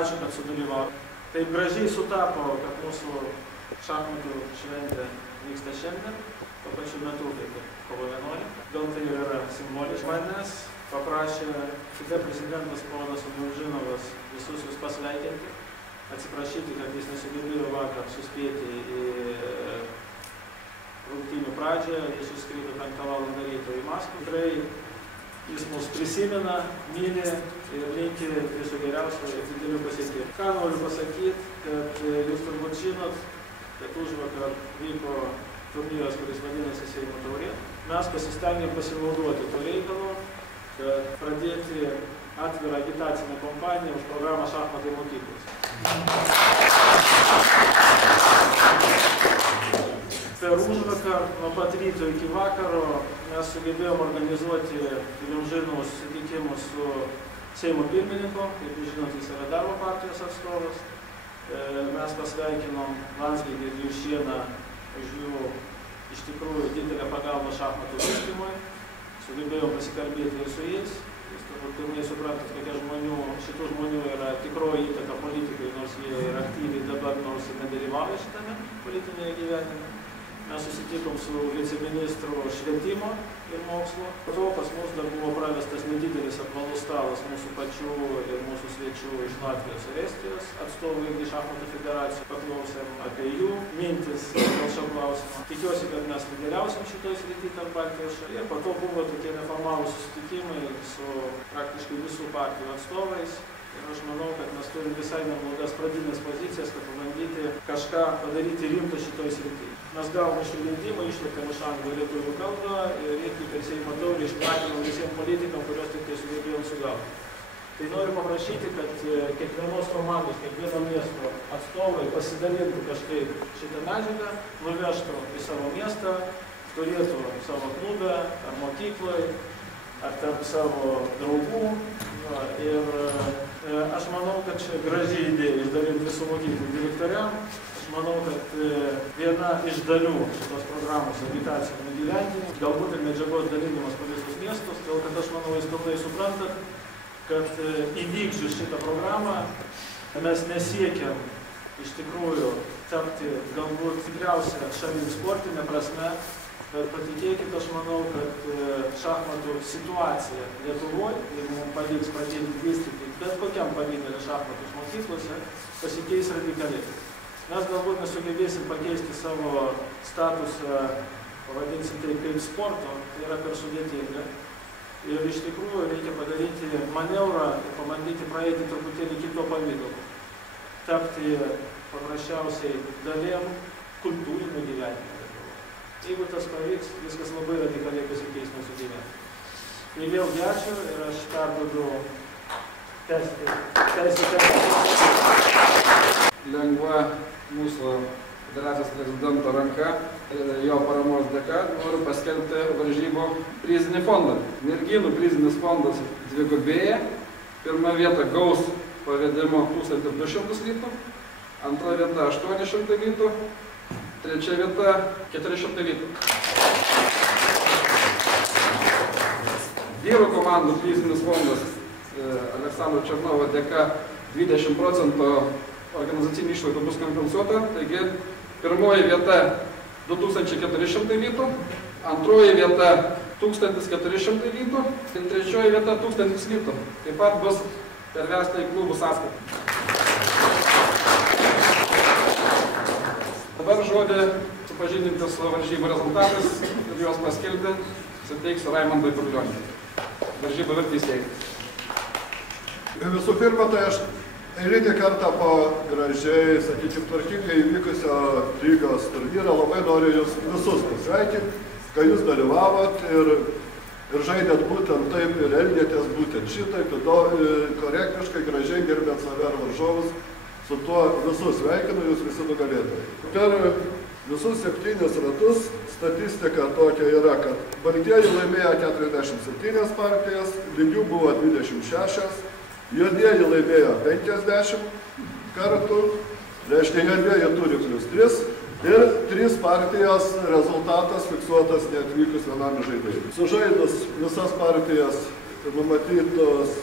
ačiū, kad sudalyvavo. Taip gražiai sutapo, kad mūsų šachmatų šventė vyksta šiandien, tuo pačiu metu kaip ir kovo 11. Gal tai yra simboliška. Manęs paprašė viceprezidentas ponas Udaužinovas visus jūs pasveikinti, atsiprašyti, kad jis nesugebėjo vakar suspėti į rungtynių pradžią, jis išskrido 5 valandą ryto į Maskvą. Tikrai jis mus prisimena, myli ir linki viso geriausio ir didelių pasiekimų. Ką noriu pasakyti, kad jūs turbūt žinot, kad užvakar vyko turnyras, kuris vadinasi Seimo taurė. Mes pasistengėm pasinaudoti to reikalo, kad pradėti atvirą agitacinę kompaniją už programą Šachmatai mokyklos. Per užvakar, nuo pat ryto iki vakaro, mes sugebėjom organizuoti Vilniaus susitikimus su Seimo pirmininku, kaip jūs žinot, jis yra darbo partijos atstovas. Mes pasveikinom Landsbergį ir Juršėną už jų iš tikrųjų didelę pagalbą šachmatų vystymui. Sugebėjom pasikalbėti ir su jais. Jūs turbūt pirmai suprantat, kokia šitų žmonių yra tikroji įtaka politikai, nors jie yra aktyviai dabar, nors ir nedalyvauja šitame politinėje gyvenime. Mes susitikom su viceministru švietimo ir mokslo. Po to pas mus dar buvo pravestas nedidelis apvalus stalas mūsų pačių ir mūsų svečių iš Latvijos ir Estijos atstovų iš šachmatų federacijų. Paklausėm apie jų mintis dėl šio klausimo. Tikiuosi, kad mes lyderiausim šitoj srity tarp Baltijos šalių. Ir po to buvo tokie neformalūs susitikimai su praktiškai visų partijų atstovais. Ir aš manau, kad mes turim visai neblogas pradinės pozicijas, kad pabandyti kažką padaryti rimto šitoj srity. Mes gavome šį leidimą, išvertėm iš anglų lietuvių kalbą ir irgi per Seimo taurę išplatinom visiems politikam, kuriuos tik tai sugebėjom sugauti. Tai noriu paprašyti, kad kiekvienos komandos, kiekvieno miesto atstovai pasidalintų kažkaip šitą medžiagą, nuvežtų į savo miestą, turėtų savo klube ar mokykloje, ar tarp savo draugų. Ir aš manau, kad čia graži idėja išdalinti visų mokyklų direktoriam. Aš manau, kad viena iš dalių šitos programos agitacijų įgyvendinimas, galbūt ir medžiagos dalinimas po visus miestus, todėl kad aš manau, jūs pilnai suprantat, kad įvykdžius šitą programą mes nesiekiam iš tikrųjų tapti galbūt tikriausia šalim sportinė prasme, bet patikėkit, aš manau, kad šachmatų situacija Lietuvoje, jeigu mums pavyks pradėti vystyti bet kokiam pavidale šachmatus mokyklose, pasikeis radikaliai. Mes galbūt nesugebėsim pakeisti savo statusą, pavadinsim tai kaip sporto, tai yra per sudėtinga. Ir iš tikrųjų reikia padaryti manevrą ir pabandyti praeiti truputėlį kito pavidalo. Tapti paprasčiausiai dalim kultūrinio gyvenimo. Jeigu tas pavyks, viskas labai radikaliai pasikeis mūsų gyvenime. Tai vėlgi ačiū ir aš perduodu teisę. Lengva mūsų federacijos prezidento ranka ir jo paramos dėka noriu paskelbti varžybų prizinį fondą. Merginų prizinis fondas dvigubėja. Pirma vieta gaus pavedimo 1200 litų, antra vieta 800 litų. Trečia vieta 400 litų. Vyrų komandų prizinis fondas Aleksandro Černovo dėka 20% organizacinių išlaidų bus kompensuota. Taigi pirmoji vieta 2400 litų, antroji vieta 1400 litų ir trečioji vieta 1000 litų. Taip pat bus pervesta į klubų sąskaitą. Dabar žodį supažindinti su varžybų rezultatais ir juos paskelbti suteiksiu Raimondui Purlioniui. Varžybų vertėjai. Visų pirma, tai aš eilinį kartą po gražiai, sakykime, tvarkingai įvykusio lygos turnyrą labai noriu jūs visus pasveikinti, kad jūs dalyvavot ir žaidėt būtent taip ir elgėtės būtent šitaip, korektiškai, gražiai gerbėt save ar varžovus. Su tuo visus sveikinu, jūs visi nugalėtojai. Per visus 7 ratus statistika tokia yra, kad baltieji laimėjo 47 partijas, lygių buvo 26, juodieji laimėjo 50 kartų, reiškia juodieji turi +3 ir 3 partijos rezultatas fiksuotas neatvykus vienam žaidėjui. Sužaidus visas partijas numatytos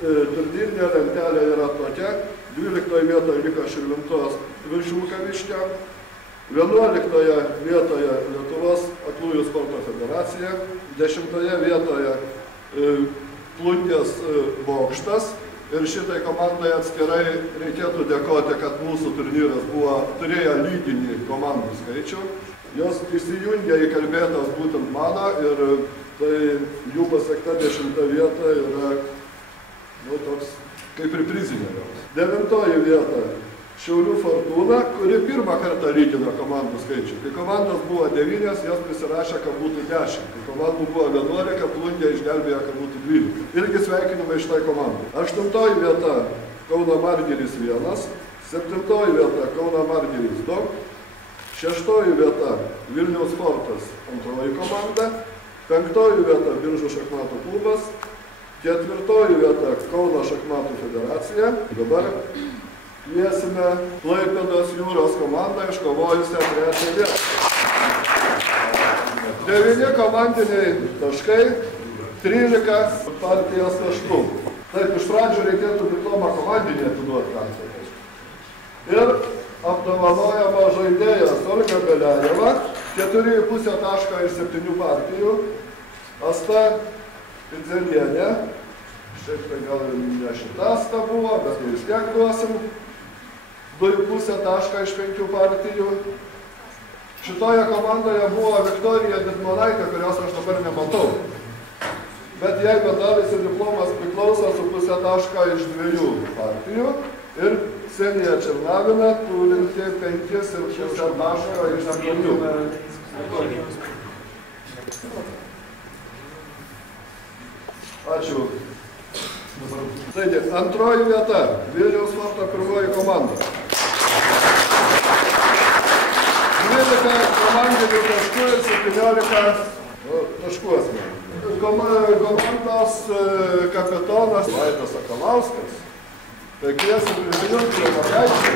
turnyrinė lentelė yra tokia, 12 vietoje liko Širvintos Vilkaviškio, 11 vietoje Lietuvos aklųjų sporto federacija, 10 vietoje Plungės Bokštas. Ir šitai komandai atskirai reikėtų dėkoti, kad mūsų turnyras turėjo lyginį komandų skaičių. Jos įsijungė į kalbėtas būtent mano ir tai jų pasiekta 10 vieta yra toks kaip ir prizinė. 9 vieta Šiaulių Fortūna, kuri pirmą kartą lygino komandų skaičių. Kai komandos buvo 9, jos prisirašė, kad būtų 10. Kai komandų buvo 11, Plungė išgelbėjo, kad būtų 12. Irgi sveikinimai šitai komandai. 8 vieta Kauno Margiris 1, 7 vieta Kauno Margiris 2, 6 vieta Vilniaus Sportas 2 komanda, 5 vieta Biržų šachmatų klubas, 4 vieta Kauno šachmatų federacija. Dabar kviesime Klaipėdos Jūros komandą iškovojusią 3 vietą. 9 komandiniai taškai, 13 partijos taškų. Taip, iš pradžių reikėtų diplomą komandinį atiduoti kartais. Ir apdovanojama žaidėja Olga Beliajeva, 4,5 tašką iš 7 partijų, Asta Pidzelienė, šiaip tai gal ne šita Asta buvo, bet vis tiek duosim, 2,5 tašką iš 5 partijų. Šitoje komandoje buvo Viktorija Didmonaitė, kurios aš dabar nematau. Bet jai medalis ir diplomas priklauso su 0,5 tašką iš 2 partijų. Ir Ksenija Černavina turinti 5,5 tašką iš 7. Ačiū. Taigi, 2 vieta Vilniaus sporto 1 komanda. 12 komandinių taškų ir 17 taškų asmenų. Komandos kapitonas Vaidas Sakalauskas. Tai kviesim prisijungti prie mergaičių.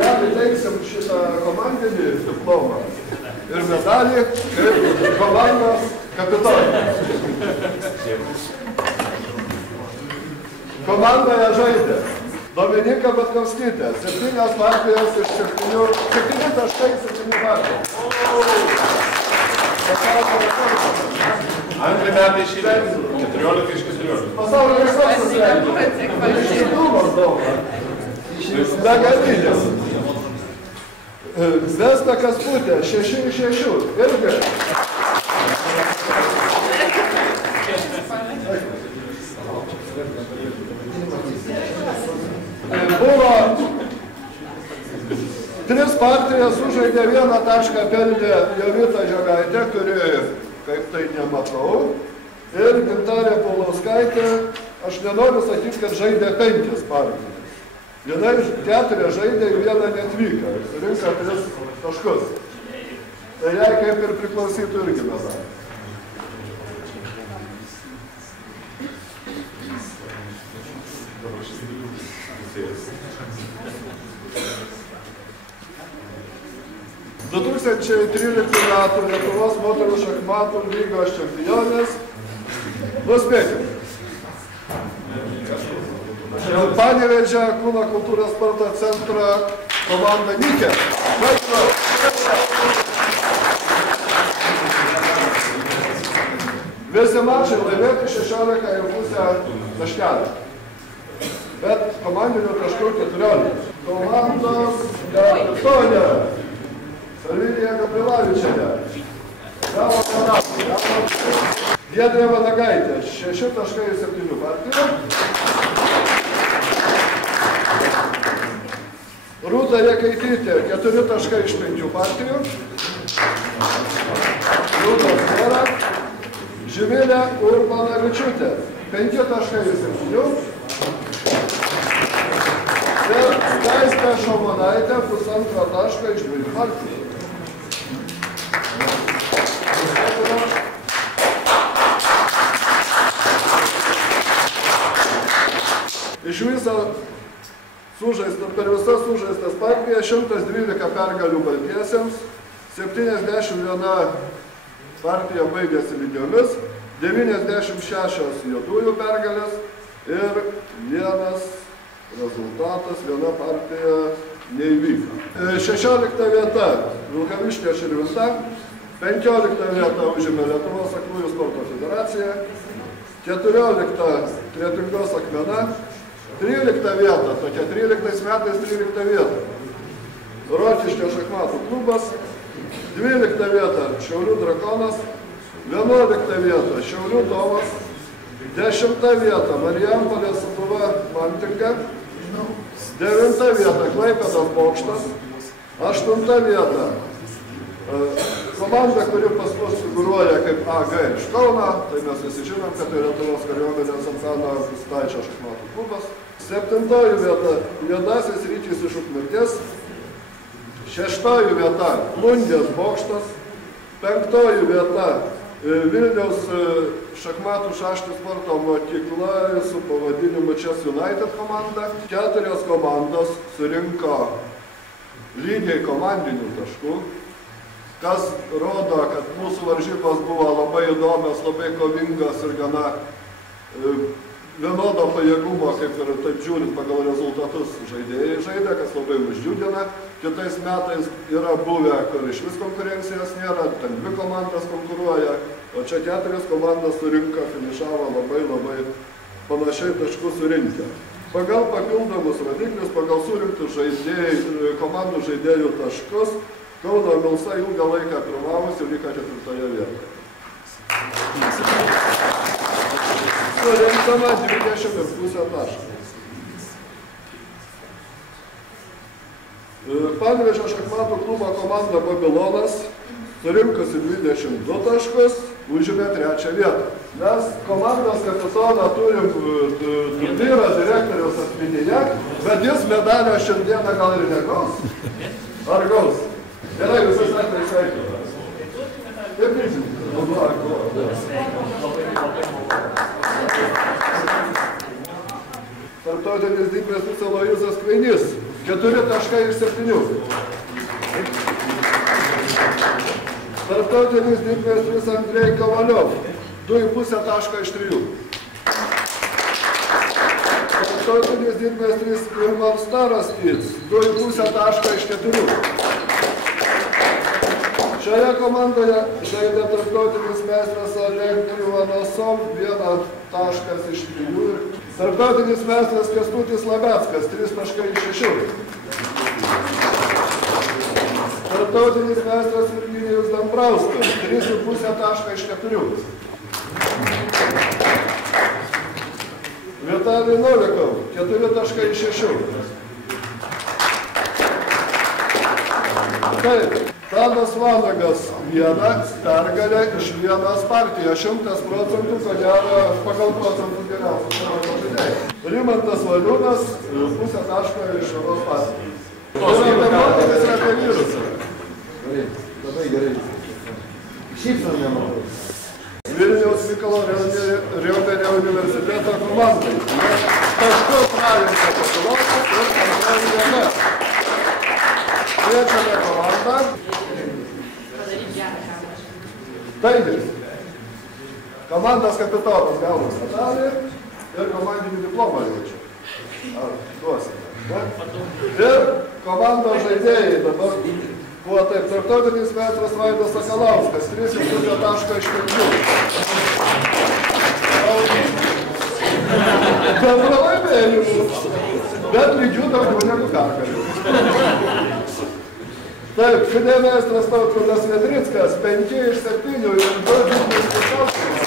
Jam įteiksim šitą komandinį diplomą ir medalį kaip komandos kapitonas. Komandoje žaidė Dominika Batkovskytė, 7 partijos iš 7 taškai 7 partijos. Antri metai išėlės, 14 iš 14. Pasaulio rekordas sveikinimai. Išsidumas daug. Begalinės. Zvesta Kasputė, 6 iš 6. Irgi. Buvo 3 partijas sužaidė 1 tašką pelnė Jovita Žegaitė, kuri kaip tai nematau. Ir Gintarė Paulauskaitė, aš nenoriu sakyti, kad žaidė 5 partijas. Viena iš 4 žaidė ir 1 netvyko. Ir surinko 3 taškus. Tai jai kaip ir priklausytų irgi medalį. – 2013 metų Lietuvos moterų šachmatų lygos čempionės. Nuspėkime. Panevėžio kūno kultūros sporto centro komanda Nikė. Visi mačai laimėti 16,5 taškelį. Bet komandinių taškų 14. Komandos kapitonia Salvinija Gabrilavičienė. Gavo penaltį. Giedrė Vanagaitė, 6 taškai iš 7 partijų. Rūta Jakaitytė, 4 taškai iš 5 partijų. Rūta Sfera. Živilė Urbanavičiūtė, 5 taškai iš 7. Ir Skaistė Šamonaitė, 1,5 tašką iš 2 partijų. Iš viso per visas sužaistas partijas 112 pergalių baltiesiems, 71 partija baigėsi lygiomis, 96 juodųjų pergalės ir 1 rezultatas, viena partija neįvyko. 16 vieta Vilkaviškio Širvinta, 15 vietą užėmė Lietuvos aklųjų sporto federacija, 14 Kretingos Akmena, 13 vieta, tokia 13 metais 13 vieta. Rokiškio šachmatų klubas, 12 vieta Šiaulių Drakonas, 11 vieta Šiaulių Tomas, 10 vieta Marijampolės Sūduva Mantinga, 9 vieta Klaipėdos Bokštas, 8 vieta komanda, kuri pas mus figūruoja kaip AG iš Kauno, tai mes visi žinom, kad tai Lietuvos kariuomenės Antano Gustaičio šachmatų klubas. 7 vieta Juodasis Rytis iš Ukmergės, 6 vieta Plungės Bokštas, 5 vieta Vilniaus šachmatų šaškių sporto mokykla su pavadinimu Chess United komanda. 4 komandos surinko lygiai komandinių taškų, kas rodo, kad mūsų varžybos buvo labai įdomios, labai kovingos ir gana vienodo pajėgumo, kaip ir taip žiūrint pagal rezultatus žaidėjai žaidė, kas labai mus džiugina. Kitais metais yra buvę, kur iš vis konkurencijos nėra, ten 2 komandas konkuruoja, o čia 4 komandas surinko, finišavo labai panašiai taškų surinkę. Pagal papildomus rodiklius, pagal surinktus komandų žaidėjų taškus, Kauno Milsa ilgą laiką pirmavus ir liko 4 vietoje. Surinkama 20,5 taškų. Panevėžio šachmatų klubo komanda Babilonas, surinkusi 22 taškus, užėmė 3 vietą. Mes komandos kapitoną turim turnyrą direktoriaus asmenyje, bet jis medalio šiandieną gal ir negaus. Ar gaus? Gerai, visais atvejais sveikinu. Taip, Tarptautinis didmiestis Aloyzas Kveinys, 4 taškai iš 7. Tarptautinis didmiestis Andrei Kovaliov, 2,5 tašką iš 3. Tarptautinis didmiestis Ilmar Starostis, 2,5 tašką iš 4. Šioje komandoje žaidė tarptautinis meistras Oleg Ivanosov, 1 taškas iš 3. Tarptautinis meistras Kęstutis Labeckas, 3 taškai iš 6. Tarptautinis meistras Virginijus Dambrauskas, 3,5 tašką iš 4. Vitalij Novikov, 4 taškai iš 6. Taip, Tadas Vanagas, 1 pergalė iš 1 partijos, 100%, ko gero pagal procentus geriausias žaidėjas. Rimantas Valiūnas, 0,5 taško iš 1 partijos. Matematikos yra apie virusą. Gerai, labai gerai. Šypsam nematau. Vilniaus Mykolo Riomerio universiteto komandai. Taškus praėjusio Papilonas ir antroji vieta. Kviečiame komandą. Taigi, komandos kapitonas gauna medalį ir komandinį diplomą jaučiu. Ar duosime? Ir komandos žaidėjai dabar buvo taip, tarptautinis meistras Vaidas Sakalauskas, 3,5 taško iš 5. Be pralaimėjimų, bet lygių daugiau negu pergalių. Taip, fide meistras Tautvydas Vedrickas, 5 iš 7 ir 2 didmenis pusiausvyros.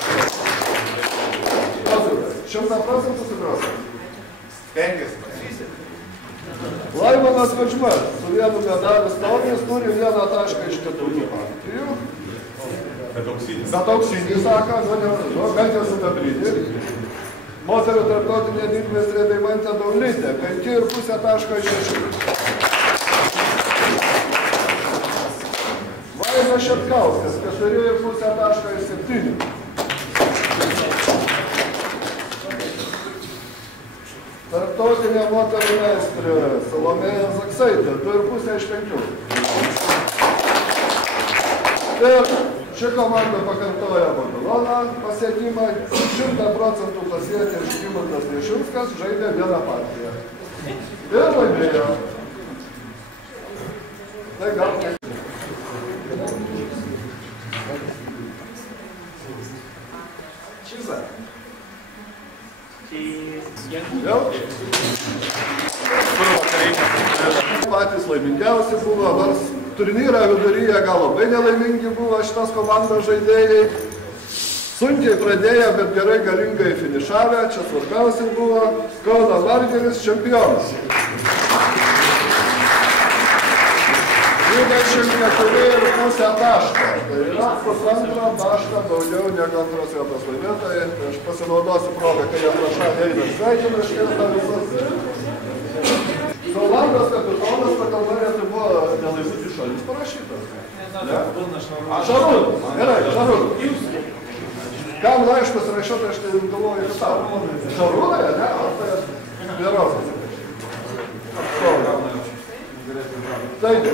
100% sugrosime. 5. Laimonas Kočma su 1 medaliu Stovės turi 1 tašką iš 4 partijų. Bet auksinį sako, bent jau sidabrinį. Moterų tarptautinė didmestrė Deimantė Daulytė, 5,5 taško iš 6. Vaidas Šepkauskas, 4,5 taško iš 7. Tarptautinė moterų meistrė Salomėja Zaksaitė, 2,5 iš 5. Ir ši komanda pakartoja Babiloną pasiekimą, 100% pasiekė Žygimantas Nešinskas, žaidė 1 partiją. Ir laimėjo. Tai gal. Čizą. Jau? Patys laimingiausi buvo, nors turnyro viduryje gal labai nelaimingi buvo šitas komandos žaidėjai. Sunkiai pradėjo, bet gerai galingai finišavę. Čia svarbiausia buvo Kauno Žalgiris čempionas. 24,5 taško. Tai yra pusantro taško daugiau negu antros vietos laimėtojai. Tai aš pasinaudosiu progą, kai jie prašalė eina sveikinu iš karto visus. Saulandas kapitonas pagal mane tai buvo nelaimutis šalis parašytas. Šarūnas. Gerai, Šarūnas. Kam laiškus rašiau, tai aš tai galvoju, kad tavo. Šarūnai, ne? Ar tai Vierosas? Taigi.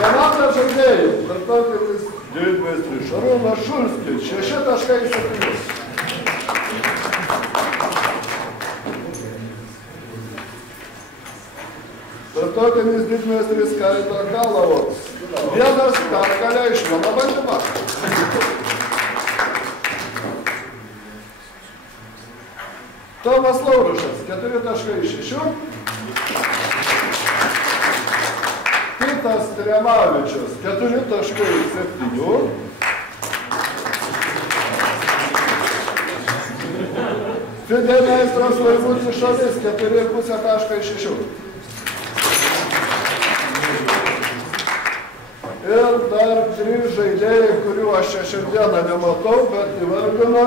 Komanda žaidėjų. Tarptautinis didmeistris Šarūnas Šulskis. 6,7. Tarptautinis didmeistris Karito Galavos. 1 pergalė iš 1 bandymą. Tomas Laurušas, 4,6. Titas Tremavičius, 4,7. Fidemeistras Laimutis Šalis, 4,5,6. Ir dar 3 žaidėjai, kurių aš čia šiandieną nematau, bet įvardino.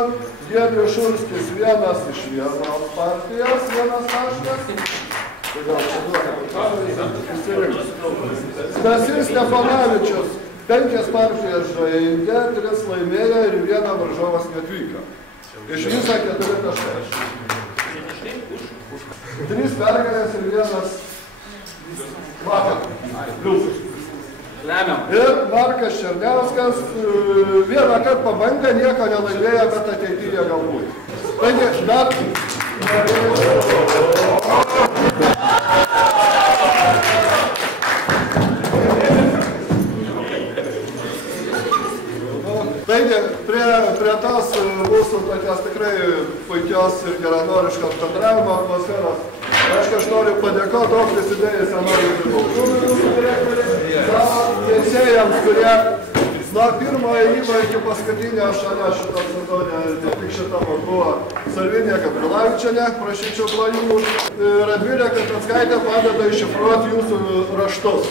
Giedrius Šulskis 1 iš 1 partijos, 1 taškas. Stasys Stefanavičius 5 partijas žaidė, 3 laimėjo ir 1 varžovas neatvyko. Iš viso 4 taškai. 3 pergalės ir 1 vakar. Pliusas. Ir Markas Černiauskas 1 kartą pabandė, nieko nelaimėjo, bet ateityje galbūt. Taigi, dar... Taigi, prie tos mūsų tokios tikrai puikios ir geranoriškos bendravimo atmosferos, aš noriu padėkoti daug prisidėjusiam mūsų direktoriui, savo teisėjams, kurie nuo pirmo ėjimo iki paskutinio šalia šito sezone, ne tik šitą buvo Salvinė Gabrilavičienė, prašyčiau plojimų, Radvilė Katinskaitė padeda iššifruoti jūsų raštus.